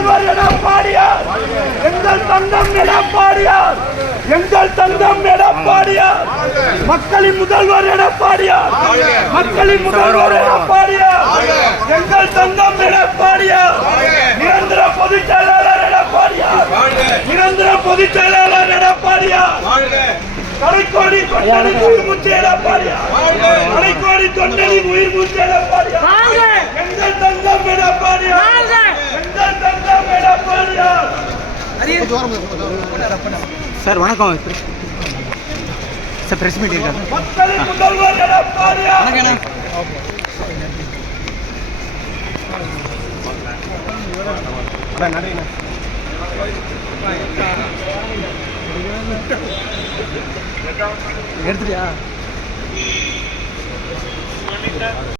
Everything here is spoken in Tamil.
முதல்வர் எடப்பாடியார், எங்கள் தங்கம் எடப்பாடியார், எங்கள் தங்கம் எடப்பாடியார், மக்களின் முதல்வர் எடப்பாடியார், மக்களின் முதல்வர் எடப்பாடியார், எங்கள் தங்கம் எடப்பாடியார், நிரந்தர பொதுச் செயலாளர் எடப்பாடியார், நிரந்தர பொதுச் செயலாளர் எடப்பாடியார், கலைக்கோடி தொண்டனின் உயிர் மூச்சு எடப்பாடியார், கலைக்கோடி தொண்டனின் உயிர் மூச்சு எடப்பாடியார், எங்கள் தங்கம் எடப்பாடியார், எங்கள் தங்கம் எடப்பாடியார். சார் வணக்கம் சார், பிரஸ் மீட் இருக்காங்க. மக்களின் முதல்வர் எடப்பாடியார். எடுத்துட்டியா?